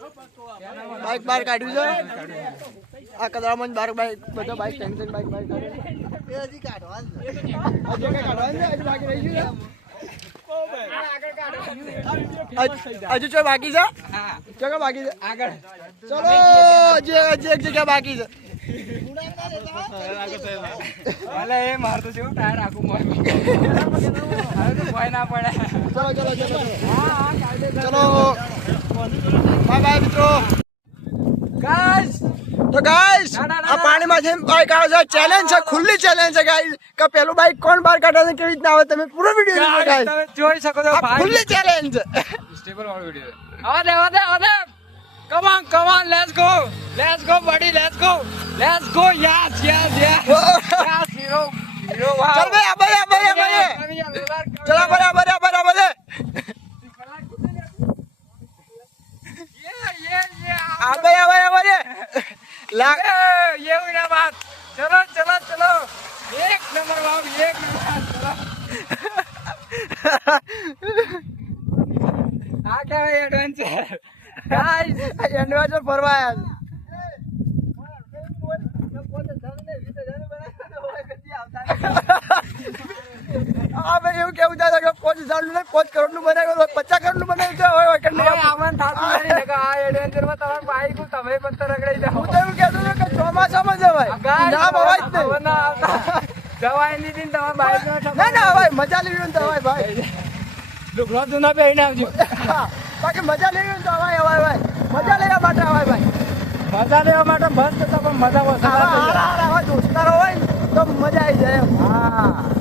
Bike બહાર કાઢ્યું છે આ કદરામાં બાર બાઈક બધા બાઈક ટેન્શન બાઈક બાઈક હજી કાઢવાનું હજી બાકી રહી ગયું હજુ ચો બાકી છે ચો બાકી છે આગળ ચલો હજી એક જગ્યા બાકી છે ભલે એ માર તો જેવું ટાયર આખું મોય હવે તો ભય ના પડે ચલો બાય બાય મિત્રો ગાઈસ તો ગાઈસ આ પાણીમાં જેમ બાઈક આવે છે ચેલેન્જ છે ખુલ્લી ચેલેન્જ છે ગાઈસ કે પેલું બાઈક કોણ બહાર કાઢે છે કેવી રીતના આવે તમે પૂરો વિડિયો જોજો ગાઈસ તમે જોઈ શકો છો ભાઈ ખુલ્લી ચેલેન્જ સ્ટેબલ વાળો વિડિયો આવા દે come on let's go buddy let's go yes hero wow ચલ ભાઈ ચલો બરાબર આબે લાગ ये हुई ना बात चलो एक नंबर बाबू एक नंबर चलो आ क्या है एडवेंचर ગાઈસ એડવેન્ચર ફરવા આ ભાઈ એવું કેવું થાય કે 5 કરોડ નું બનાવ્યું 50 કરોડ નું બનાવ્યું છે હોય આમન થાતું નથી ને આ એડવેન્ચર માં તમારે બાઈક તમે પણ રગડાઈ જાવ હું તો એવું કહેતો હતો કે ચોમાસામાં જવાય ના અવાજ નહીં જવાય નહીં ને તમારે બાઈક ના ભાઈ મજા લેવી હોય તો અવાય ભાઈ લુગડો તો ના પહેરીને આવજો બાકી મજા લેવી હોય તો અવાય ભાઈ મજા લેવા માટે અવાય ભાઈ મજા લેવા માટે મસ્ત તો પણ મજા દોસ્તારો હોય તો મજા આવી જાય. હા